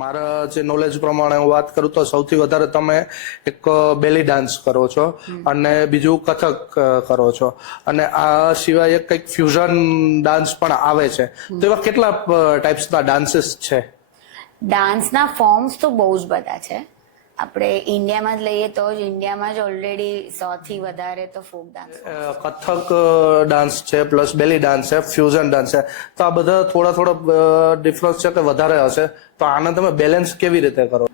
મારા જે નોલેજ પ્રમાણે હું વાત કરું તો સૌથી વધારે તમે એક બેલી ડાન્સ કરો છો અને બીજું કથક કરો છો અને આ સિવાય એક કંઈક ફ્યુઝન ડાન્સ પણ આવે છે. તો એવા કેટલા ટાઈપ્સના ડાન્સીસ છે? ડાન્સના ફોર્મ્સ તો બહુ જ બધા છે. આપણે ઇન્ડિયામાં જ લઈએ તો જ ઇન્ડિયામાં જ ઓલરેડી 100 થી વધારે તો ફોક ડાન્સ કથક ડાન્સ છે, પ્લસ બેલી ડાન્સ છે, ફ્યુઝન ડાન્સ છે. તો આ બધા થોડા ડિફરન્સ છે કે વધારે હશે, તો આને તમે બેલેન્સ કેવી રીતે કરો?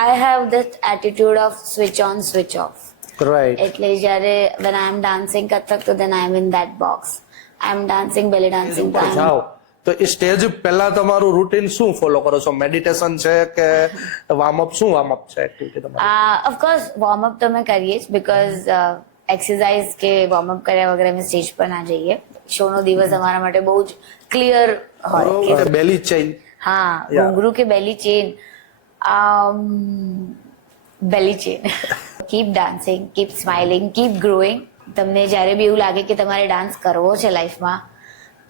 આઈ have that attitude of switch on switch of. Right. એટલે જ્યારે when I am dancing Kathak તો then I am in that box. I am dancing belly dancing તો જાઓ તો એ સ્ટેજ પહેલા તમારું રૂટીન શું ફોલો કરો છો? મેડિટેશન છે કે વોર્મઅપ? શું વોર્મઅપ છે એક્ટિવિટી તમારી? ઓફકોર્સ વોર્મઅપ તો અમે કરીએ જ બીકોઝ એક્સરસાઇઝ કે વોર્મઅપ કર્યા વગર અમે સ્ટેજ પર ના જઈએ. શો નો દિવસ અમારા માટે બહુ જ ક્લિયર હોય કે બેલી ચેઇન. હા, ઘૂંઘરું કે belly chain. Belly chain. Keep dancing, keep smiling, keep growing. તમને જ્યારે બી એવું લાગે કે તમારે ડાન્સ કરવો છે લાઈફમાં,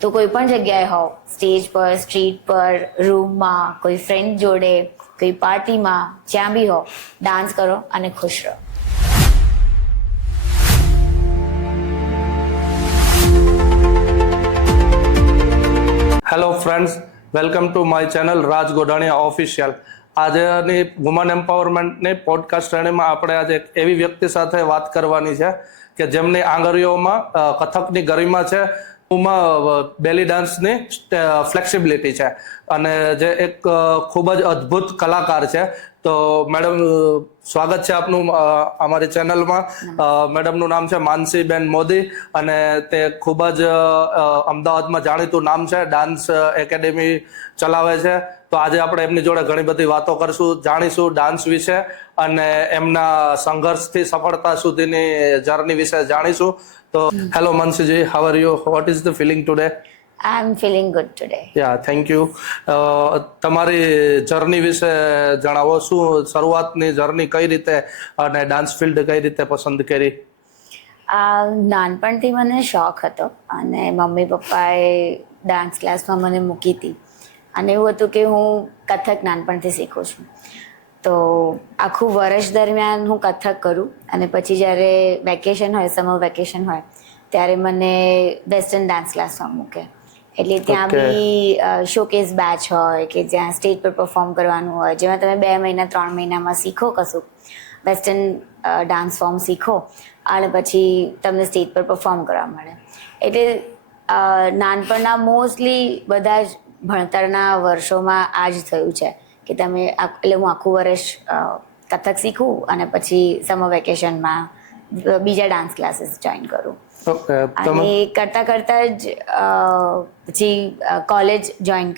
તો કોઈ પણ જગ્યાએ હોવ, સ્ટેજ પર, સ્ટ્રીટ પર, રૂમમાં, કોઈ ફ્રેન્ડ જોડે, કોઈ પાર્ટીમાં, જ્યાં બી હો, ડાન્સ કરો અને ખુશ રહો. Hello friends, welcome to my channel Raj Godhaniya official. આજની વુમન એમ્પાવરમેન્ટની પોડકાસ્ટ શ્રેણીમાં આપણે આજે એક એવી વ્યક્તિ સાથે વાત કરવાની છે કે જેમની આંગળીઓમાં કથકની ગરિમા છે, બેલી ડાન્સની ફ્લેક્સિબિલિટી છે અને જે એક ખૂબ જ અદ્ભુત કલાકાર છે. તો મેડમ, સ્વાગત છે આપનું અમારી ચેનલમાં. મેડમનું નામ છે માનસીબેન મોદી અને તે ખૂબ જ અમદાવાદમાં જાણીતું નામ છે, ડાન્સ એકેડેમી ચલાવે છે. તો આજે આપણે એમની જોડે ઘણી બધી વાતો કરશું, જાણીશું ડાન્સ વિશે અને એમના સંઘર્ષથી સફળતા સુધીની જર્ની વિશે જાણીશું. તો hello Mansi ji, how are you? What is the feeling today? I am feeling good today. Yeah, thank you. તમારી જર્ની વિશે જણાવો. શું શરૂઆતની જર્ની કઈ રીતે અને ડાન્સ ફિલ્ડ કઈ રીતે પસંદ કરી? નાનપણથી મને શોખ હતો અને મમ્મી પપ્પાએ ડાન્સ ક્લાસમાં મને મૂકી હતી અને એવું હતું કે હું કથક નાનપણથી શીખું છું. તો આખું વર્ષ દરમિયાન હું કથક કરું અને પછી જ્યારે વેકેશન હોય, સમર વેકેશન હોય, ત્યારે મને વેસ્ટર્ન ડાન્સ ક્લાસમાં મૂકે. એટલે ત્યાં બી શોકેસ બેચ હોય કે જ્યાં સ્ટેજ પર પરફોર્મ કરવાનું હોય, જેમાં તમે 2 મહિના 3 મહિનામાં શીખો કશું વેસ્ટર્ન ડાન્સ ફોર્મ શીખો અને પછી તમને સ્ટેજ પર પરફોર્મ કરવા મળે. એટલે નાનપણના મોસ્ટલી બધા જ ભણતરના વર્ષોમાં આ જ થયું છે કે તમે એટલે હું આખું વર્ષ કથક શીખું અને પછી સમર વેકેશનમાં બીજા ડાન્સ ક્લાસીસ જોઈન કરું. અને કરતાં જ પછી કોલેજ જોઈન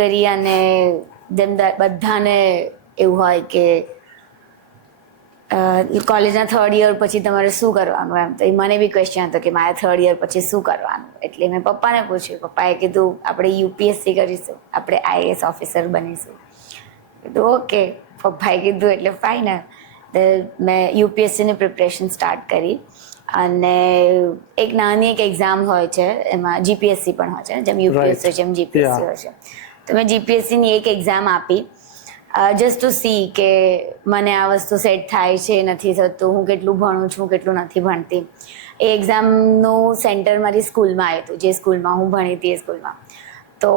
કરી અને બધાને એવું હોય કે કોલેજના 3rd યર પછી તમારે શું કરવાનું, એમ. તો મને બી ક્વેશ્ચન હતો કે મારે 3rd યર પછી શું કરવાનું. એટલે મેં પપ્પાને પૂછ્યું. પપ્પાએ કીધું આપણે યુપીએસસી કરીશું, આપણે આઈએએસ ઓફિસર બનીશું. કીધું ઓકે. પપ્પાએ કીધું એટલે ફાઇનલ. મેં યુપીએસસીની પ્રિપરેશન સ્ટાર્ટ કરી અને એક નાની એક એક્ઝામ હોય છે, એમાં જીપીએસસી પણ હોય છે, જેમ યુપીએસસી હોય છે એમ જીપીએસસી હોય છે. તો મેં જીપીએસસીની એક એક્ઝામ આપી જસ્ટ ટુ સી કે મને આ વસ્તુ સેટ થાય છે, નથી થતું, હું કેટલું ભણું છું, કેટલું નથી ભણતી. એ એક્ઝામનું સેન્ટર મારી સ્કૂલમાં આવ્યું હતું, જે સ્કૂલમાં હું ભણી હતી એ સ્કૂલમાં. તો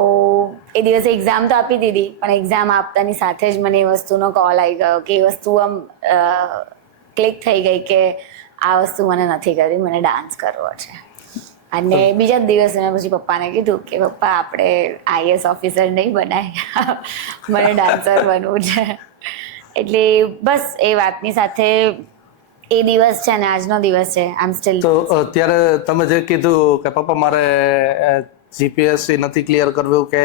એ દિવસે એક્ઝામ તો આપી દીધી, પણ એક્ઝામ આપતાની સાથે જ મને એ વસ્તુનો કોલ આવી ગયો કે એ વસ્તુ આમ ક્લિક થઈ ગઈ કે આ વસ્તુ મને નથી કરવી, મને ડાન્સ કરવો છે. અને બીજા જ દિવસે મેં પછી પપ્પાને કીધું કે પપ્પા, આપણે આઈએએસ ઓફિસર નહીં બનાય, મને ડાન્સર બનવું છે. એટલે બસ એ વાતની સાથે એ દિવસ છે ને આજનો દિવસ છે. આમ સ્ટીલ. તો અત્યારે તમે જે કીધું કે પપ્પા મારે જીપીએસસી નથી ક્લિયર કરવું કે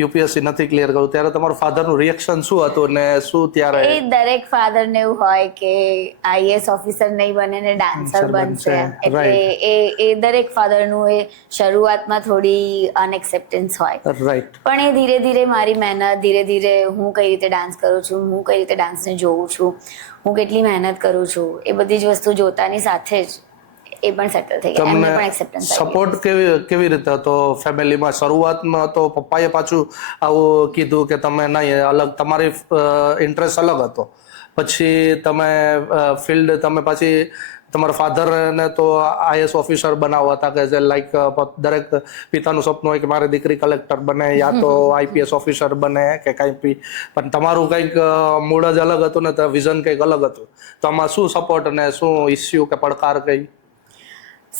યુપીએસસી નથી ક્લિયર કરવું, ત્યારે તમારા ફાધરનું રિએક્શન શું હતું ને શું ત્યારે? એ દરેક ફાધરને એવું હોય કે આઈએએસ ઓફિસર નહીં બને ને ડાન્સર બનશે. એટલે એ દરેક ફાધરનું એ શરૂઆતમાં થોડી અનએક્સેપ્ટન્સ હોય. રાઈટ. પણ એ ધીરે ધીરે મારી મહેનત, ધીરે ધીરે હું કઈ રીતે ડાન્સ કરું છું, હું કઈ રીતે ડાન્સને જોઉં છું, હું કેટલી મહેનત કરું છું, એ બધી જ વસ્તુ જોતાની સાથે જ એ પણ સેટલ થઈ ગયા, એમને પણ એક્સેપ્ટન્સ આવી સપોર્ટ કેવી રીતે હતો ફેમિલીમાં? શરૂઆતમાં તો પપ્પાએ પાછું આવું કીધું કે તમે નહીં, અલગ તમારી ઇન્ટરેસ્ટ અલગ હતો, પછી તમે ફિલ્ડ તમે પછી તમારા ફાધરને તો આઈએસ ઓફિસર બનાવવા હતા કે જે લાઈક દરેક પિતાનું સપનું હોય કે મારી દીકરી કલેક્ટર બને યા તો આઈપીએસ ઓફિસર બને કે કંઈ બી, પણ તમારું કંઈક મૂળ જ અલગ હતું ને, વિઝન કંઈક અલગ હતું. તો આમાં શું સપોર્ટ અને શું ઇસ્યુ કે પડકાર કઈ?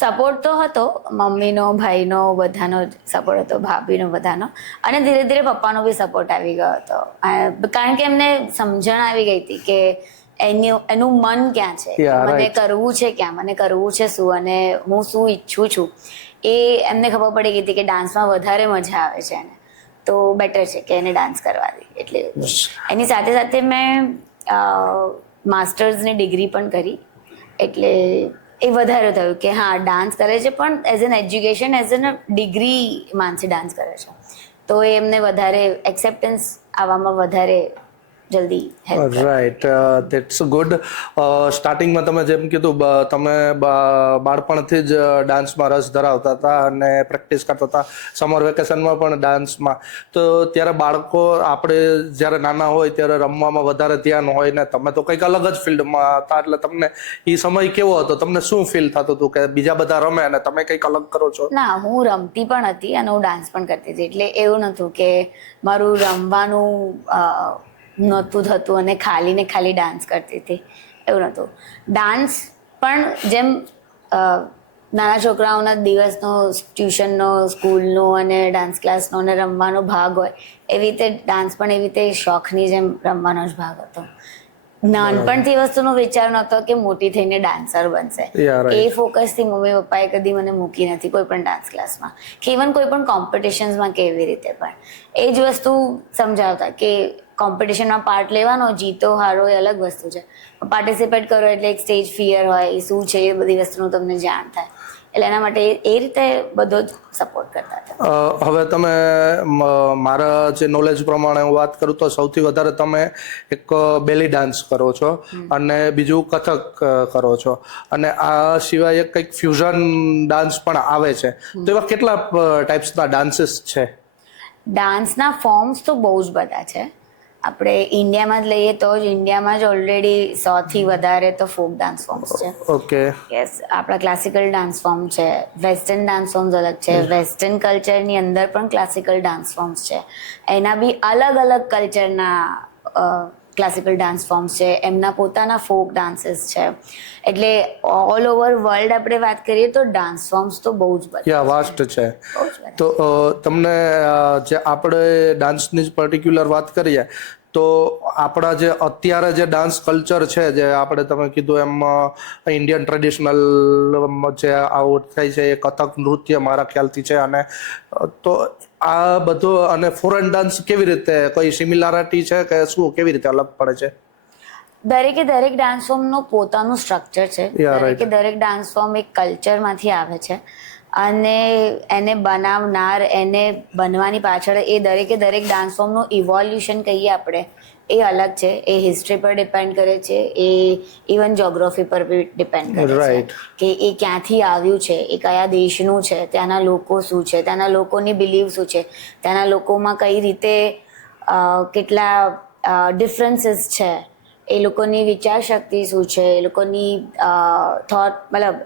સપોર્ટ તો હતો, મમ્મીનો, ભાઈનો, બધાનો જ સપોર્ટ હતો, ભાભીનો, બધાનો. અને ધીરે ધીરે પપ્પાનો બી સપોર્ટ આવી ગયો હતો, કારણ કે એમને સમજણ આવી ગઈ હતી કે એનું મન ક્યાં છે, મને કરવું છે ક્યાં, મને કરવું છે શું, અને હું શું ઈચ્છું છું. એ એમને ખબર પડી ગઈ હતી કે ડાન્સમાં વધારે મજા આવે છે એને, તો બેટર છે કે એને ડાન્સ કરવા દે. એટલે એની સાથે સાથે મેં માસ્ટર્સની ડિગ્રી પણ કરી, એટલે એ વધારે થયું કે હા ડાન્સ કરે છે, પણ as an education, as an degree Mansi dance કરે છે, તો એ એમને વધારે એક્સેપ્ટન્સ આવવામાં વધારે જલ્દી હેલ્પ. Right, that's good. સ્ટાર્ટિંગમાં તમે જેમ કીધું તમે બાળપણથી જ ડાન્સમાં રસ ધરાવતા હતા અને પ્રેક્ટિસ કરતા હતા, સમર વેકેશનમાં પણ ડાન્સમાં. તો ત્યારે બાળકો, આપણે જ્યારે નાના હોય ત્યારે રમવામાં વધારે ધ્યાન હોય ને, તમે તો કંઈક અલગ જ ફિલ્ડમાં હતા, એટલે તમને એ સમય કેવો હતો? તમને શું ફીલ થતું હતું કે બીજા બધા રમે અને તમે કંઈક અલગ કરો છો? ના, હું રમતી પણ હતી અને હું ડાન્સ પણ કરતી હતી, એટલે એવું નહોતું કે મારું રમવાનું નહોતું થતું અને ખાલી ને ખાલી ડાન્સ કરતી હતી, એવું નહોતું. ડાન્સ પણ જેમ નાના છોકરાઓના દિવસનો ટ્યુશનનો, સ્કૂલનો અને ડાન્સ ક્લાસનો અને રમવાનો ભાગ હોય, એવી રીતે ડાન્સ પણ એવી રીતે શોખની જેમ રમવાનો જ ભાગ હતો. નાનપણથી વસ્તુનો વિચાર નહોતો કે મોટી થઈને ડાન્સર બનશે. એ ફોકસથી મમ્મી પપ્પાએ કદી મને મૂકી નથી કોઈ પણ ડાન્સ ક્લાસમાં, કે ઇવન કોઈ પણ કોમ્પિટિશન્સમાં કેવી રીતે પણ એ જ વસ્તુ સમજાવતા કે કોમ્પિટિશનમાં પાર્ટ લેવાનો, જીતો હારો એ અલગ વસ્તુ છે, પાર્ટિસિપેટ કરો એટલે એક સ્ટેજ ફિયર હોય, એ શું છે એ બધી વસ્તુનું તમને જાણ થાય, એટલે એના માટે એ રીતે બધો જ સપોર્ટ કરતા હતા. હવે તમે મારા જે નોલેજ પ્રમાણે હું વાત કરું તો સૌથી વધારે તમે એક બેલી ડાન્સ કરો છો અને બીજું કથક કરો છો, અને આ સિવાય એક કંઈક ફ્યુઝન ડાન્સ પણ આવે છે. તો એવા કેટલા ટાઈપ્સના ડાન્સીસ છે? ડાન્સના ફોર્મ્સ તો બહુ જ બધા છે. આપણે ઇન્ડિયામાં જ લઈએ તો જ ઇન્ડિયામાં જ ઓલરેડી 100થી વધારે તો ફોક ડાન્સ ફોર્મ્સ છે. ઓકે. યસ, આપણા ક્લાસિકલ ડાન્સ ફોર્મ છે, વેસ્ટર્ન ડાન્સ ફોર્મ્સ અલગ છે, વેસ્ટર્ન કલ્ચરની અંદર પણ ક્લાસિકલ ડાન્સ ફોર્મ્સ છે, એના બી અલગ અલગ કલ્ચરના ક્લાસિકલ ડાન્સ ફોર્મ્સ છે, એમના પોતાના ફોક ડાન્સીસ છે. એટલે ઓલ ઓવર વર્લ્ડ આપણે વાત કરીએ તો ડાન્સ ફોર્મ્સ તો બહુ જ બધા વાસ્ટ છે. તો તમને જે આપણે ડાન્સની જ પર્ટિક્યુલર વાત કરીએ તો આપણા જે અત્યારે જે ડાન્સ કલ્ચર છે, જે આપણે તમે કીધું એમ ઇન્ડિયન ટ્રેડિશનલ જે આઉટ થાય છે, એ કથક નૃત્ય મારા ખ્યાલથી છે, અને તો આ બધું અને ફોરેન ડાન્સ કેવી રીતે, કોઈ સિમિલારિટી છે કે શું, કેવી રીતે અલગ પડે છે? દરેકે દરેક ડાન્સ ફોર્મનું પોતાનું સ્ટ્રક્ચર છે, દરેકે દરેક ડાન્સ ફોર્મ એક કલ્ચરમાંથી આવે છે, અને એને બનાવનાર, એને બનવાની પાછળ એ દરેકે દરેક ડાન્સ ફોર્મનું ઇવોલ્યુશન કહીએ આપણે, એ અલગ છે, એ હિસ્ટ્રી પર ડિપેન્ડ કરે છે, એ ઇવન જ્યોગ્રાફી પર બી ડિપેન્ડ કરે છે કે એ ક્યાંથી આવ્યું છે, એ કયા દેશનું છે, ત્યાંના લોકો શું છે, ત્યાંના લોકોની બિલીવ શું છે, ત્યાંના લોકોમાં કઈ રીતે કેટલા ડિફરન્સીસ છે, એ લોકોની વિચાર શક્તિ શું છે, એ લોકોની થોટ, મતલબ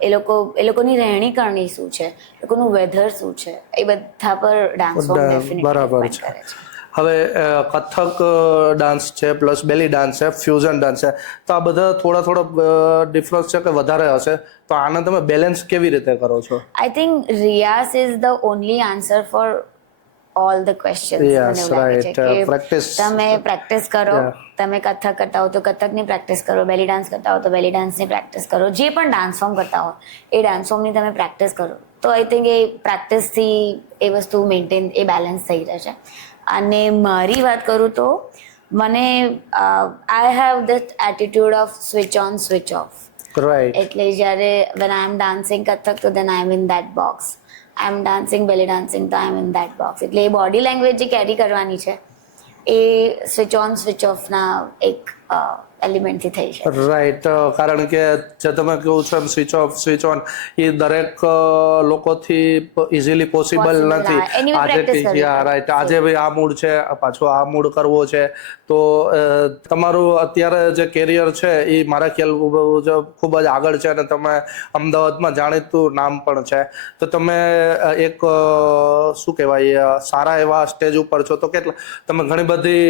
એ લોકોની રહેણી કરણી શું છે, એ લોકોનું વેધર શું છે, એ બધા પર ડાન્સ ફોર્મ ડેફિનેટલી ડિપેન્ડ કરે છે. હવે કથક ડાન્સ છે, પ્લસ બેલી ડાન્સ છે, ફ્યુઝન ડાન્સ છે, તો આ બધા થોડા ડિફરન્સ છે કે વધારે હશે, તો આને તમે બેલેન્સ કેવી રીતે કરો છો? I think Riyaz is the only answer for all the questions. મને એવું લાગે છે કે તમે પ્રેક્ટિસ કરો, તમે કથક કરતા હો તો કથકની પ્રેક્ટિસ કરો, બેલી ડાન્સ કરતા હો તો બેલી ડાન્સની પ્રેક્ટિસ કરો, જે પણ ડાન્સ ફોર્મ કરતા હો એ ડાન્સ ફોર્મની તમે પ્રેક્ટિસ કરો, તો આઈ થિંક એ પ્રેક્ટિસથી એ વસ્તુ મેન્ટેન, એ બેલેન્સ થઈ રહેશે. અને મારી વાત કરું તો મને I have that attitude of switch on switch off. એટલે જ્યારે when I am dancing Kathak તો then I am in that box, I am dancing belly dancing તો I am in that box. એટલે એ બોડી લેંગ્વેજ જે carry કરવાની છે એ સ્વિચ ઓન સ્વિચ ઓફના એક એલિમેન્ટથી થઈ શકે. રાઈટ, કારણ કે જે તમે કહો છો એમ સ્વિચ ઓફ સ્વિચ ઓન એ દરેક લોકોથી ઇઝીલી પોસિબલ Possible, નથી. હા. Anyway, practice કરવી પડે. રાઈટ, આજે ભાઈ આ મૂડ છે, પાછો આ મૂડ કરવો છે, તો તમારું અત્યારે જે કેરિયર છે એ મારા ખ્યાલ મુજબ ખૂબ જ આગળ છે અને તમે અમદાવાદમાં જાણીતું નામ પણ છે. તો તમે એક શું કહેવાય સારા એવા સ્ટેજ ઉપર છો, તો કેટલા તમે ઘણી બધી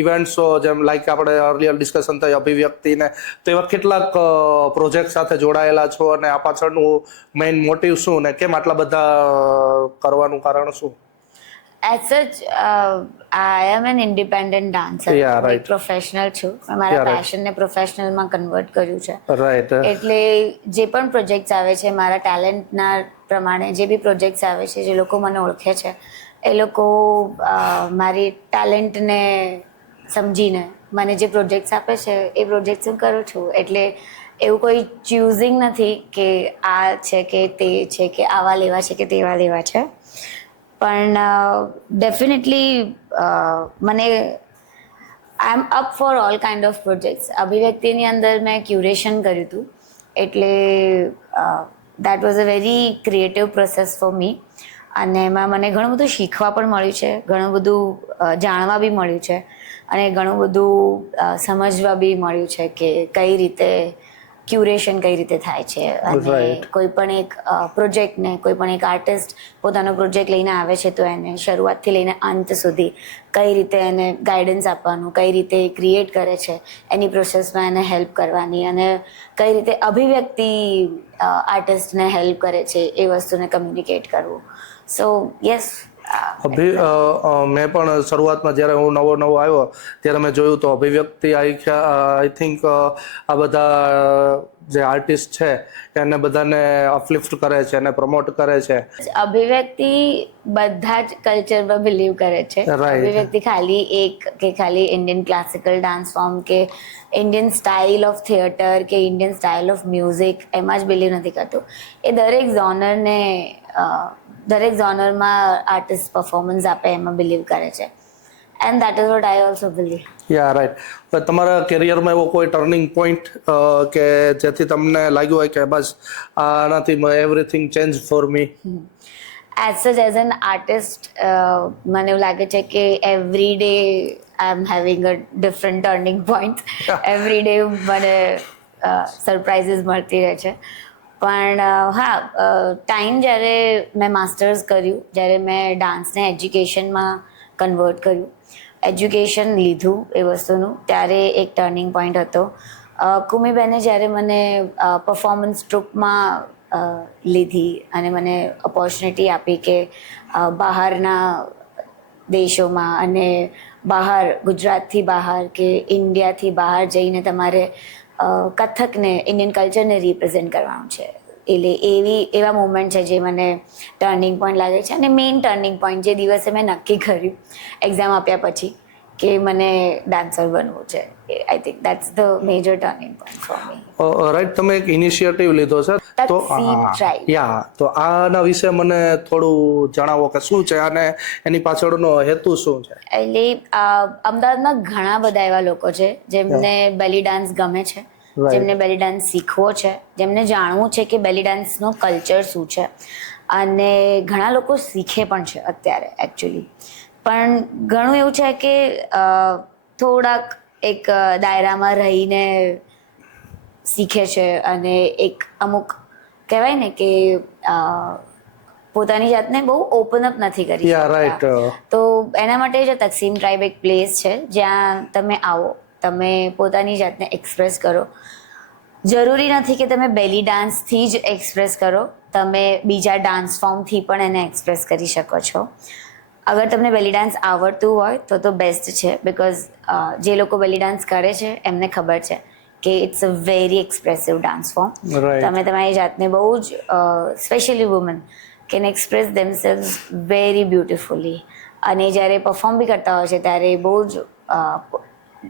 ઇવેન્ટ્સો જેમ લાઈક આપણે અર્લિયર ડિસ્કશન થઈ અભિવ્યક્તિને, તો એવા કેટલાક પ્રોજેક્ટ સાથે જોડાયેલા છો અને આ પાછળનું મેઇન મોટિવ શું ને કેમ આટલા બધા કરવાનું કારણ શું? As such, I am an independent dancer. Yeah, right. Professional છું. મેં મારા Yeah, right. પેશનને પ્રોફેશનલમાં કન્વર્ટ કર્યું છે. રાઈટ, એટલે જે પણ પ્રોજેક્ટ્સ આવે છે મારા ટેલેન્ટના પ્રમાણે, જે બી પ્રોજેક્ટ્સ આવે છે, જે લોકો મને ઓળખે છે એ લોકો મારી ટેલેન્ટને સમજીને મને જે પ્રોજેક્ટ્સ આપે છે એ પ્રોજેક્ટ્સ હું કરું છું. એટલે એવું કોઈ ચૂઝિંગ નથી કે આ છે કે તે છે કે આવા લેવા છે કે તેવા લેવા છે. પણ ડેફિનેટલી મને I am up for all kind of projects. અભિવ્યક્તિની અંદર મેં ક્યુરેશન કર્યું હતું, એટલે that was a very creative process for me. અને એમાં મને ઘણું બધું શીખવા પણ મળ્યું છે, ઘણું બધું જાણવા બી મળ્યું છે અને ઘણું બધું સમજવા બી મળ્યું છે કે કઈ રીતે ક્યુરેશન કઈ રીતે થાય છે. અને Right. કોઈ પણ એક પ્રોજેક્ટને, કોઈ પણ એક આર્ટિસ્ટ પોતાનો પ્રોજેક્ટ લઈને આવે છે તો એને શરૂઆતથી લઈને અંત સુધી કઈ રીતે એને ગાઈડન્સ આપવાનું, કઈ રીતે ક્રિએટ કરે છે એની પ્રોસેસમાં એને હેલ્પ કરવાની, અને કઈ રીતે અભિવ્યક્તિ આર્ટિસ્ટને હેલ્પ કરે છે એ વસ્તુને કમ્યુનિકેટ કરવું. સો યસ, મેં પણ શરૂઆતમાં જ્યારે હું નવો આવ્યો ત્યારે મેં જોયું તો અભિવ્યક્તિ આઈ થિંક આ બધા જે આર્ટિસ્ટ છે એને બધાને અપલિફ્ટ કરે છે અને પ્રમોટ કરે છે. અભિવ્યક્તિ બધા જ કલ્ચરમાં બિલીવ કરે છે. Right. અભિવ્યક્તિ ખાલી એક કે ખાલી ઇન્ડિયન ક્લાસિકલ ડાન્સ ફોર્મ કે ઇન્ડિયન સ્ટાઇલ ઓફ થિયેટર કે ઇન્ડિયન સ્ટાઇલ ઓફ મ્યુઝિક એમાં જ બિલીવ નથી કરતું. એ દરેક ઝોનરમાં આર્ટિસ્ટ પરફોર્મન્સ આપે એમાં બિલીવ કરે છે. And that is what I also believe. Yeah right. તમારા કેરિયરમાં એવો કોઈ ટર્નિંગ પોઈન્ટ કે જેથી તમને લાગ્યું હોય કે બસ આનાથી everything change for me? As such as an artist મને એવું લાગે છે કે every day I am having a different turning point. Every day મને સરપ્રાઇઝીસ મળતી રહે છે. પણ હા, ટાઈમ જ્યારે મેં માસ્ટર્સ કર્યું, જ્યારે મેં ડાન્સને એજ્યુકેશનમાં કન્વર્ટ કર્યું, એજ્યુકેશન લીધું એ વસ્તુનું, ત્યારે એક ટર્નિંગ પોઈન્ટ હતો. કુમીબેને જ્યારે મને પરફોર્મન્સ ટ્રુપમાં લીધી અને મને ઓપોર્ચ્યુનિટી આપી કે બહારના દેશોમાં અને બહાર, ગુજરાતથી બહાર કે ઇન્ડિયાથી બહાર જઈને તમારે કથકને, ઇન્ડિયન કલ્ચરને રિપ્રેઝેન્ટ કરવાનું છે. એટલે એવા મુમેન્ટ છે જે મને ટર્નિંગ પોઈન્ટ લાગે છે. અને મેઇન ટર્નિંગ પોઈન્ટ જે દિવસે મેં નક્કી કર્યું એક્ઝામ આપ્યા પછી કે મને ડાન્સર બનવું છે, I think that's the major turning point for me. Right, તમે એક ઇનિશિયેટિવ લીધો છે તો તો આના વિશે મને થોડું જણાવો કે શું છે અને એની પાછળનો હેતુ શું છે? એટલે અમદાવાદમાં ઘણા બધા એવા લોકો છે જેમને બેલી ડાન્સ ગમે છે, જેમને બેલી ડાન્સ શીખવો છે, જેમને જાણવું છે કે બેલી ડાન્સનો કલ્ચર શું છે, અને ઘણા લોકો શીખે પણ છે અત્યારે એકચ્યુઅલી. પણ ઘણું એવું છે કે થોડાક એક દાયરામાં રહીને શીખે છે અને એક અમુક કહેવાય ને કે પોતાની જાતને બહુ ઓપન અપ નથી કરી શકતા. તો એના માટે જ તકસીમ ટ્રાઇબ એક પ્લેસ છે જ્યાં તમે આવો, તમે પોતાની જાતને એક્સપ્રેસ કરો. જરૂરી નથી કે તમે બેલી ડાન્સથી જ એક્સપ્રેસ કરો, તમે બીજા ડાન્સ ફોર્મથી પણ એને એક્સપ્રેસ કરી શકો છો. અગર તમને બેલી ડાન્સ આવડતું હોય તો બેસ્ટ છે, બિકોઝ જે લોકો બેલી ડાન્સ કરે છે એમને ખબર છે કે it's a very expressive dance form. તમે તમારી જાતને બહુ જ specially woman can express themselves very beautifully. અને જ્યારે પરફોર્મ બી કરતા હોય છે ત્યારે બહુ જ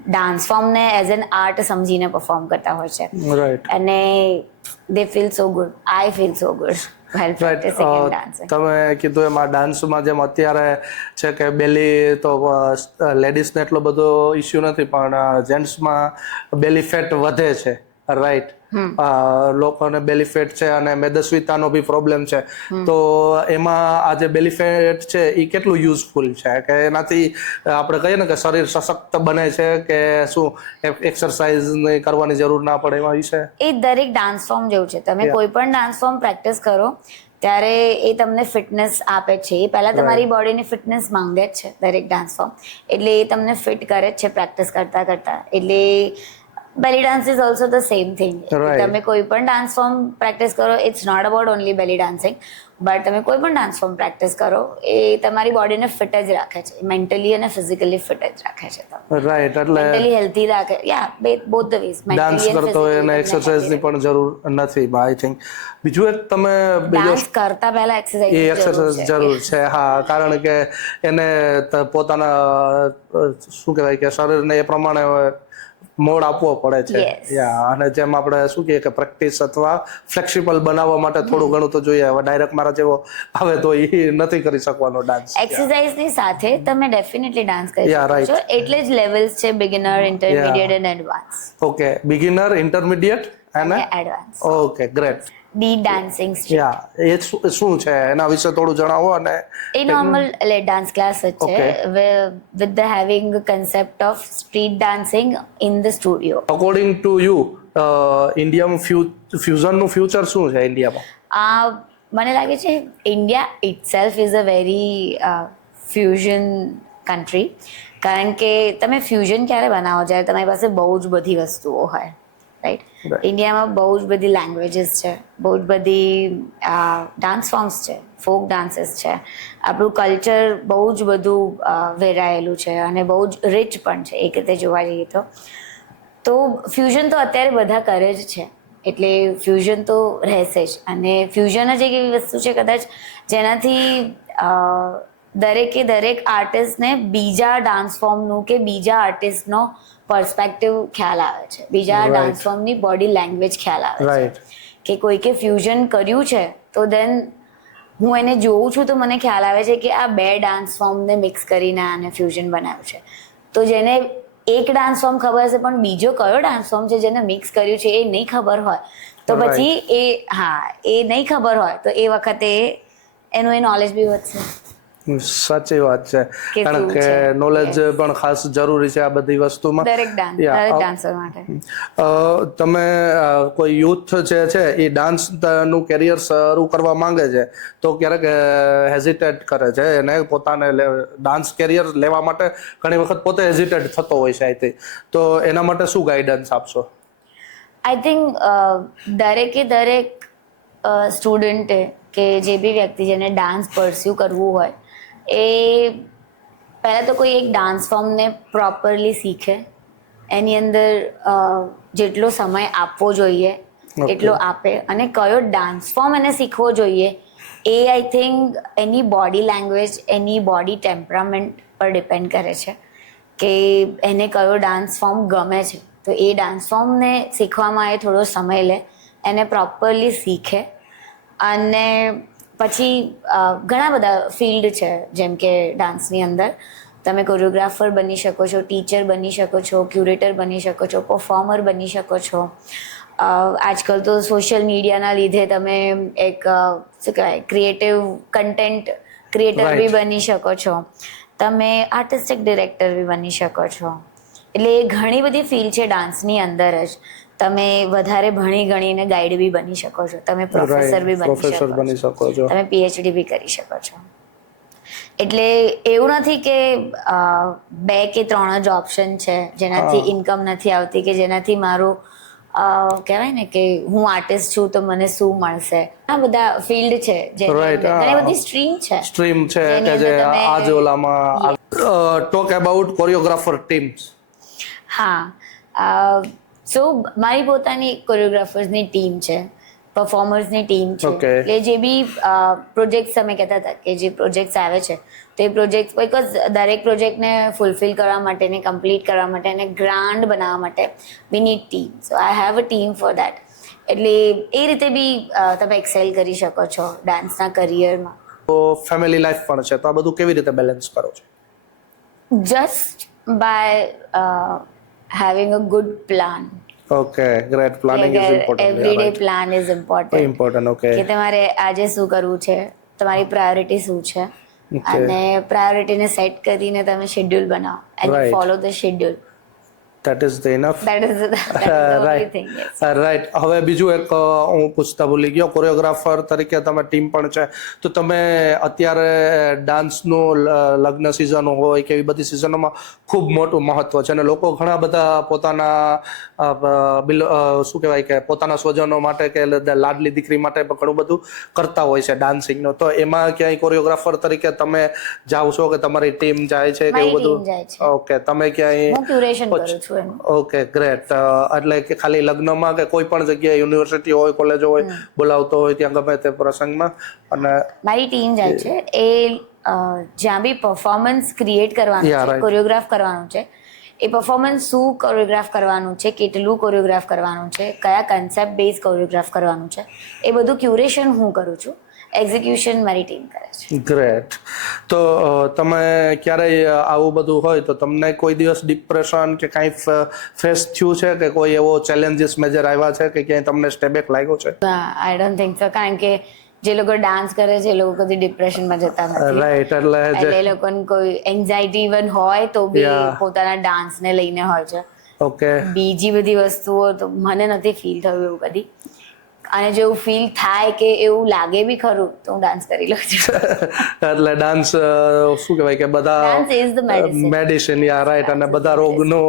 ડાન્સ ફોર્મને એઝ એન આર્ટ સમજીને પરફોર્મ કરતા હોય છે. અને they feel so good, I feel so good. while practicing in dancing. તમે કીધું એમાં ડાન્સમાં જેમ અત્યારે છે કે બેલી તો લેડીઝને એટલો બધો ઇસ્યુ નથી પણ જેન્ટ્સમાં બેલી ફેટ વધે છે રાઈટ લોકોને બેલી ફેટ છે અને મેદસ્વીતાનો બી પ્રોબ્લેમ છે તો એમાં આ જે બેલી ફેટ છે એ કેટલું યુઝફુલ છે કે એનાથી આપણે કહીએ ને કે શરીર સશક્ત બને છે કે શું એક્સરસાઇઝ કરવાની જરૂર ના પડે એમાં વિશે એ દરેક ડાન્સ ફોર્મ જેવું છે. તમે કોઈ પણ ડાન્સ ફોર્મ પ્રેક્ટિસ કરો ત્યારે એ તમને ફિટનેસ આપે છે. એ પહેલા તમારી બોડીની ફિટનેસ માંગે જ છે દરેક ડાન્સ ફોર્મ, એટલે એ તમને ફિટ કરે જ છે પ્રેક્ટિસ કરતા કરતા. એટલે belly dance is also the same thing. તમે કોઈ પણ ડાન્સ ફોર્મ પ્રેક્ટિસ કરો, it's not about only belly dancing, but તમે કોઈ પણ ડાન્સ ફોર્મ પ્રેક્ટિસ કરો એ તમારી બોડીને ફિટ જ રાખે છે, મેન્ટલી અને ફિઝિકલી ફિટ જ રાખે છે. રાઈટ, એટલે મેન્ટલી હેલ્ધી રાખે. યા બોથ ધ વેઝ. ડાન્સ કરતો એને એક્સરસાઇઝની પણ જરૂર નથી આઈ થિંક. બીજું એક તમે ડાન્સ કરતા પહેલા એક્સરસાઇઝ જરૂર છે. હા, કારણ કે એને પોતાના શું કહેવાય કે શરીરને એ પ્રમાણે મોડ આપવો પડે છે. અને જેમ આપણે શું કહીએ કે પ્રેક્ટિસ અથવા ફ્લેક્સિબલ બનાવવા માટે થોડું ઘણું તો જોઈએ. હવે ડાયરેક્ટ મારા જેવો આવે તો એ નથી કરી શકવાનો ડાન્સ. એક્સરસાઇઝની સાથે તમે ડેફિનેટલી ડાન્સ કરી શકો છો. એટલે જ લેવલ્સ છે, બિગિનર, ઇન્ટરમીડિયેટ અને એડવાન્સ. ઓકે, બિગિનર, ઇન્ટરમીડિયેટ અને advance. Okay, great. The dancing street. એ શું છે એના વિશે થોડું જણાવો. અને એ નોર્મલ ડાન્સ ક્લાસ જ છે with the having concept of street dancing in the studio. According to you ઇન્ડિયામાં ફ્યુઝનનું ફ્યુચર શું છે ઇન્ડિયામાં? મને લાગે છે India itself is a very fusion country. કારણ કે તમે ફ્યુઝન ક્યારે બનાવો જ્યારે તમારી પાસે બહુ જ બધી વસ્તુઓ હોય. રાઈટ. ઇન્ડિયામાં બહુ જ બધી લેંગ્વેજીસ છે, બહુ જ બધી ડાન્સ ફોર્મ્સ છે, ફોક ડાન્સીસ છે. આપણું કલ્ચર બહુ જ બધું વેરાયેલું છે અને બહુ જ રિચ પણ છે એક રીતે જોવા જઈએ તો ફ્યુઝન તો અત્યારે બધા કરે જ છે, એટલે ફ્યુઝન તો રહેશે જ. અને ફ્યુઝન જ એક એવી વસ્તુ છે કદાચ જેનાથી દરેક આર્ટિસ્ટને બીજા ડાન્સ ફોર્મનું કે બીજા આર્ટિસ્ટનો પર્સપેક્ટિવ ખ્યાલ આવે છે, બીજા ડાન્સ ફોર્મની બોડી લેંગ્વેજ ખ્યાલ આવે છે કે કોઈકે ફ્યુઝન કર્યું છે તો દેન હું એને જોઉં છું તો મને ખ્યાલ આવે છે કે આ બે ડાન્સ ફોર્મને મિક્સ કરીને આને ફ્યુઝન બનાવ્યું છે. તો જેને એક ડાન્સ ફોર્મ ખબર હશે પણ બીજો કયો ડાન્સ ફોર્મ છે જેને મિક્સ કર્યું છે એ નહીં ખબર હોય તો પછી એ નહીં ખબર હોય તો એ વખતે એનું એ નોલેજ બી વધશે. સાચી વાત છે, કારણ કે નોલેજ પણ ખાસ જરૂરી છે આ બધી વસ્તુમાં દરેક ડાન્સર માટે. તમે કોઈ યુથ જે છે એ ડાન્સનું કેરિયર શરૂ કરવા માંગે છે તો ક્યારેક હેઝિટેટ કરે છે અને પોતાને ડાન્સ કેરિયર લેવા માટે ઘણી વખત પોતે હેઝિટેટ થતો હોય છે અહીંથી, તો એના માટે શું ગાઈડન્સ આપશો? આઈ થિંક દરેક સ્ટુડન્ટે કે જે બી વ્યક્તિ જેને ડાન્સ પરસ્યુ કરવું હોય એ પહેલાં તો કોઈ એક ડાન્સ ફોર્મને પ્રોપરલી શીખે, એની અંદર જેટલો સમય આપવો જોઈએ એટલો આપે, અને કયો ડાન્સ ફોર્મ એને શીખવો જોઈએ એ આઈ થિંક એની બોડી લેંગ્વેજ, એની બોડી ટેમ્પરામેન્ટ પર ડિપેન્ડ કરે છે કે એને કયો ડાન્સ ફોર્મ ગમે છે. તો એ ડાન્સ ફોર્મને શીખવામાં એ થોડો સમય લે, એને પ્રોપરલી શીખે. અને પછી ઘણા બધા ફિલ્ડ છે જેમ કે ડાન્સની અંદર તમે કોરિયોગ્રાફર બની શકો છો, ટીચર બની શકો છો, ક્યુરેટર બની શકો છો, પરફોર્મર બની શકો છો. આજકાલ તો સોશિયલ મીડિયાના લીધે તમે એક શું કહેવાય ક્રિએટિવ કન્ટેન્ટ ક્રિએટર બી બની શકો છો, તમે આર્ટિસ્ટિક ડિરેક્ટર બી બની શકો છો. એટલે ઘણી બધી ફિલ્ડ છે ડાન્સની અંદર જ. તમે વધારે ભણી ગણીને ગાઈડ બી બની શકો છો, તમે પ્રોફેસર બી બની શકો છો, તમે પીએચડી બી કરી શકો છો. એટલે એવું નથી કે 2 કે 3 જ ઓપ્શન છે જેનાથી ઇન્કમ નથી આવતી, કે જેનાથી મારું કહેવાય ને કે હું આર્ટિસ્ટ છું તો મને શું મળશે. આ બધા ફિલ્ડ છે ઘણી બધી સ્ટ્રીમ છે કે જે આજ ઓલામાં ટોક અબાઉટ કોરિયોગ્રાફર ટીમ્સ. હા, સો મારી પોતાની કોરિયોગ્રાફર્સની ટીમ છે, પરફોર્મર્સની ટીમ છે. એટલે જે બી પ્રોજેક્ટ્સ અમે કહેતા હતા કે જે પ્રોજેક્ટ્સ આવે છે તો એ પ્રોજેક્ટ બિકોઝ દરેક પ્રોજેક્ટને ફૂલફિલ કરવા માટે ને કમ્પ્લીટ કરવા માટે અને ગ્રાન્ડ બનાવવા માટે we need team. So I have a team for that. એટલે એ રીતે બી તમે એક્સેલ કરી શકો છો ડાન્સના કરિયરમાં. તો ફેમિલી લાઈફ પણ છે, તો આ બધું કેવી રીતે બેલેન્સ કરો છો? Just by having a good plan. Okay, great. Planning is important. Everyday plan is important. Important. Okay. કે તમારે આજે શું કરવું છે, તમારી પ્રાયોરિટી શું છે, અને પ્રાયોરિટીને સેટ કરીને તમે શેડ્યુલ બનાવો and Right. Follow the schedule. That is the enough. That is the only Right. thing. Yes. Right. હવે બીજું એક હું પૂછતા ભૂલી ગયો, કોરિયોગ્રાફર તરીકે તમે ટીમ પણ છે, તો તમે અત્યારે ડાન્સનું લગ્ન સિઝન હોય કે એવી બધી સિઝનોમાં ખૂબ મોટું મહત્વ છે અને લોકો ઘણા બધા પોતાના શું કહેવાય કે પોતાના સ્વજનો માટે કે લાડલી દીકરી માટે પણ ઘણું બધું કરતા હોય છે ડાન્સિંગનું. તો એમાં ક્યાંય કોરિયોગ્રાફર તરીકે તમે જાઓ છો કે તમારી ટીમ જાય છે કે મારી એવું team બધું? જાય છે. ઓકે. તમે ક્યાંય હું ક્યુરેશન કરું છું એનું. Okay, great. એટલે કે ખાલી લગ્નમાં કે કોઈ પણ જગ્યાએ યુનિવર્સિટી હોય, કોલેજો હોય, બોલાવતો હોય ત્યાં ગમે તે પ્રસંગમાં? અને મારી ટીમ જાય છે, એ જ્યાં બી પરફોર્મન્સ ક્રિએટ કરવાનું Yeah, છે, right. કોરિયોગ્રાફ કરવાનું છે, એ પરફોર્મન્સ શું કોરિયોગ્રાફ કરવાનું છે, કેટલું કોરિયોગ્રાફ કરવાનું છે, કયા કન્સેપ્ટ બેઝ કોરિયોગ્રાફ કરવાનું છે, એ બધું ક્યુરેશન હું કરું છું, એક્ઝિક્યુશન મારી ટીમ કરે છે. ગ્રેટ. તો તમે ક્યારેય આવું બધું હોય તો તમને કોઈ દિવસ ડિપ્રેશન કે કાંઈ ફેસ થયું છે કે કોઈ એવો ચેલેન્જીસ મેજર આવ્યા છે કે ક્યાંય તમને સ્ટેબેક લાગ્યો છે? આઈ ડોન્ટ થિંક સો, કારણ કે જે લોકો ડાન્સ કરે છે એ લોકો કદી ડિપ્રેશનમાં જતા નથી. રાઈટ. એટલે એ લોકોને કોઈ એન્ઝાઇટી ઇવન હોય તો બી Yeah. પોતાના ડાન્સને લઈને હોય છે. ઓકે. બીજી બધી વસ્તુઓ તો મને નથી ફીલ થયું એવું કદી. અને જો એવું ફીલ થાય કે એવું લાગે બી ખરું તો હું ડાન્સ કરી લઉં છું. એટલે ડાન્સ શું કહેવાય કે બધા Dance is the medicine. Medicine. Yeah right. અને બધા રોગનો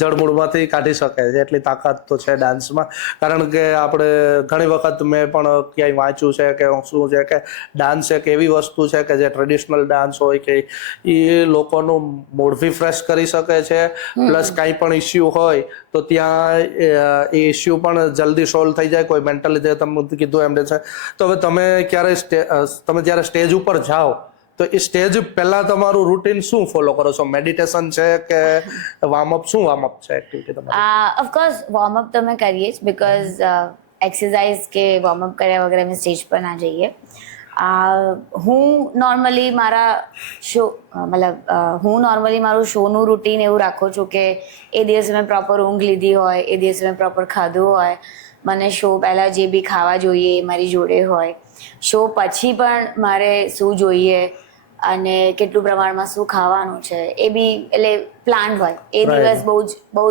જડમૂળમાંથી કાઢી શકે છે એટલી તાકાત તો છે ડાન્સમાં. કારણ કે આપણે ઘણી વખત મેં પણ ક્યાંય વાંચ્યું છે કે શું છે કે ડાન્સ એક એવી વસ્તુ છે કે જે ટ્રેડિશનલ ડાન્સ હોય કે એ લોકોનું મૂડ બી ફ્રેશ કરી શકે છે, પ્લસ કાંઈ પણ ઇસ્યુ હોય તો ત્યાં એ ઇસ્યુ પણ જલ્દી સોલ્વ થઈ જાય. કોઈ મેન્ટલી જે તમે કીધું એમ છે. તો હવે તમે તમે જ્યારે સ્ટેજ ઉપર જાઓ તો એ સ્ટેજ પહેલા તમારું રૂટીન શું ફોલો કરો છો? મેડિટેશન છે કે વોર્મઅપ? શું વોર્મઅપ છે એક્ટિવિટી તમારી? ઓફકોર્સ વોર્મઅપ તો અમે કરીએ જ, બિકોઝ એક્સરસાઇઝ કે વોર્મઅપ કર્યા વગર અમે સ્ટેજ પર ના જઈએ. હું નોર્મલી મારા શો હું નોર્મલી મારું શોનું રૂટીન એવું રાખું છું કે એ દિવસે મેં પ્રોપર ઊંઘ લીધી હોય, એ દિવસે મેં પ્રોપર ખાધું હોય, મને શો પહેલાં જે બી ખાવા જોઈએ એ મારી જોડે હોય, શો પછી પણ મારે શું જોઈએ અને કેટલું પ્રમાણમાં શું ખાવાનું છે એ બી એટલે પ્લાન હોય. એ દિવસ બહુ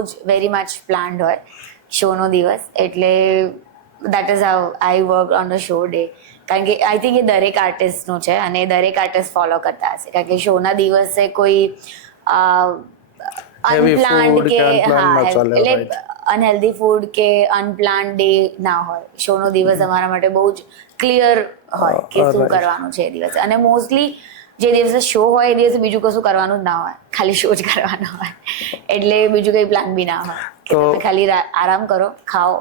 જ વેરી મચ પ્લાન્ડ હોય શોનો દિવસ. એટલે that is how I work on the show day. કારણ કે આઈ થિંક એ દરેક આર્ટિસ્ટનું છે અને એ દરેક આર્ટિસ્ટ ફોલો કરતા હશે. કારણ કે શોના દિવસે કોઈ અનપ્લાન્ડ કે એટલે અનહેલ્ધી ફૂડ કે અનપ્લાન્ડ ડે ના હોય. શોનો દિવસ અમારા માટે બહુ જ ક્લિયર હોય કે શું કરવાનું છે એ દિવસે. અને મોસ્ટલી જે દિવસે શો હોય એ દિવસે બીજું કશું કરવાનું જ ના હોય, ખાલી શો જ કરવાનો હોય. એટલે બીજું કંઈ પ્લાન બી ના હોય કે તમે ખાલી આરામ કરો, ખાઓ,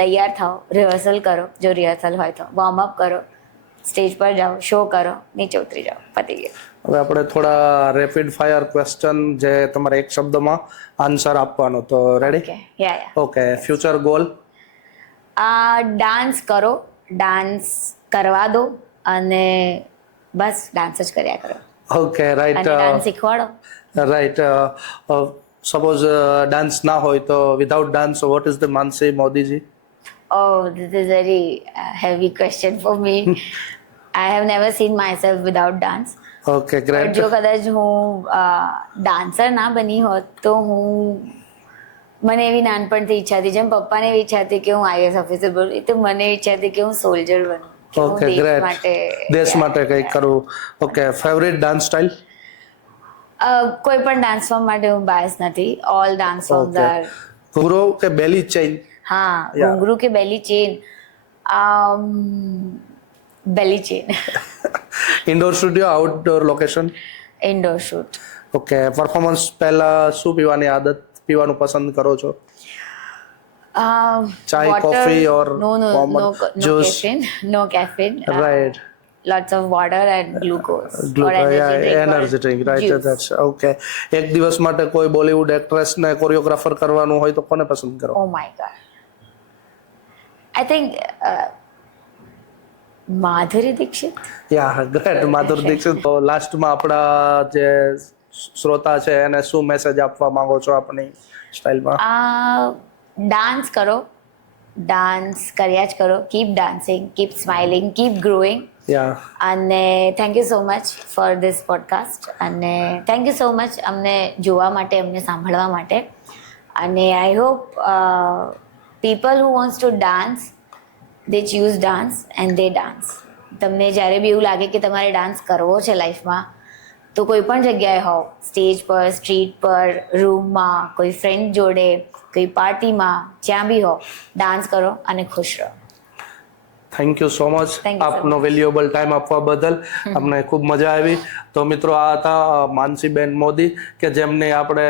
તૈયાર થાઓ, રિહર્સલ કરો, જો રિહર્સલ હોય તો વોર્મઅપ કરો, સ્ટેજ પર જાઓ, શો કરો, નીચે ઉતરી જાઓ, પતી ગયું. હવે આપણે થોડા રેપિડ ફાયર ક્વેશ્ચન જે તમારે એક શબ્દમાં આન્સર આપવાનો. તો ready? Okay. Future goal? Dance કરો, ડાન્સ કરવા દો અને બસ ડાન્સ જ કર્યા કરો. ઓકે. રાઈટ. અને ડાન્સ શીખવાડો. રાઈટ. સપોઝ ડાન્સ ના હોય તો without dance what is the Mansi Modi ji? Oh, this is very heavy question for me. I have never seen myself without dance. Okay. Great. જો કદાચ હું ડાન્સર ના બની હોત તો મને એવી નાનપણથી ઈચ્છા હતી, જેમ પપ્પાને એવી ઈચ્છા હતી કે હું IAS ઓફિસર બનું, એ તો મને ઈચ્છા હતી કે હું સોલ્જર બનું. ઓકે. ગ્રેટ. દેશ માટે કંઈક કરવું. ઓકે. Favourite dance style? કોઈ પણ ડાન્સ ફોર્મ માટે હું બાયસ નથી. All dance forms are. ઘૂંઘરો કે બેલી ચેઇન? હા, ઘૂંઘરું કે belly chain? Belly chain. Indoor studio, outdoor location? Indoor shoot. Okay. Performance પહેલા શું પીવાનું પસંદ કરો છો? Chai, coffee or juice? No caffeine. Right. Lots of water and glucose. Energy drink. Right. That's okay. એક દિવસ માટે કોઈ બોલિવૂડ એક્ટ્રેસ ને કોરિયોગ્રાફર કરવાનું હોય તો કોને પસંદ કરો? Oh my God. I think Madhuri Dixit. Yeah great, Madhur Dixit. તો લાસ્ટમાં આપણા જે શ્રોતા છે એને શું મેસેજ આપવા માંગો છો આપની સ્ટાઇલમાં? ડાન્સ કરો, ડાન્સ કર્યા જ કરો, keep dancing, keep smiling, keep growing. Yeah અને thank you so much for this podcast, અને થેન્ક યુ સો મચ અમને જોવા માટે, અમને સાંભળવા માટે. અને I hope people who wants to dance, they choose dance and they dance. તમને જ્યારે બી એવું લાગે કે તમારે ડાન્સ કરવો છે લાઈફમાં, તો કોઈ પણ જગ્યાએ હોવ, સ્ટેજ પર, સ્ટ્રીટ પર, રૂમમાં, કોઈ ફ્રેન્ડ જોડે, કોઈ પાર્ટીમાં, જ્યાં બી હો, ડાન્સ કરો અને ખુશ રહો. Thank you so much Thank you so આપનો વેલ્યુએબલ ટાઈમ આપવા બદલ. અમને ખૂબ મજા આવી. તો મિત્રો, આ હતા માનસીબેન મોદી કે જેમની આપણે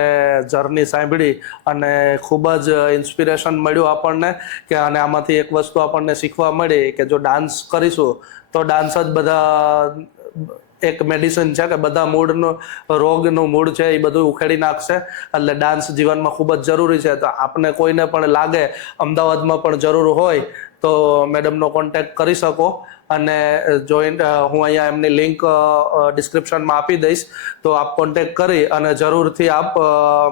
જર્ની સાંભળી અને ખૂબ જ ઇન્સ્પિરેશન મળ્યું આપણને કે, અને આમાંથી એક વસ્તુ આપણને શીખવા મળી કે જો ડાન્સ કરીશું તો ડાન્સ જ બધા એક મેડિસિન છે કે બધા મૂળનું રોગનું મૂળ છે એ બધું ઉખેડી નાખશે. એટલે ડાન્સ જીવનમાં ખૂબ જ જરૂરી છે. તો આપને કોઈને પણ લાગે અમદાવાદમાં પણ જરૂર હોય તો મેડમનો કોન્ટેક્ટ કરી શકો. અને જોઈન હું અહીંયા એમની લિંક ડિસ્ક્રિપ્શનમાં આપી દઈશ, તો આપ કોન્ટેક્ટ કરી અને જરૂરથી આપ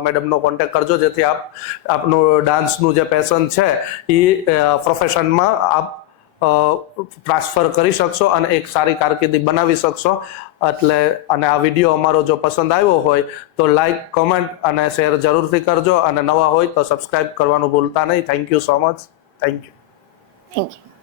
મેડમનો કોન્ટેક્ટ કરજો, જેથી આપનું ડાન્સનું જે પેશન છે એ પ્રોફેશનમાં આપ ટ્રાન્સફર કરી શકશો અને એક સારી કારકિર્દી બનાવી શકશો. એટલે અને આ વિડીયો અમારો જો પસંદ આવ્યો હોય તો લાઈક, કમેન્ટ અને શેર જરૂરથી કરજો. અને નવા હોય તો સબસ્ક્રાઈબ કરવાનું ભૂલતા નહીં. Thank you so much. Thank you. Thank you.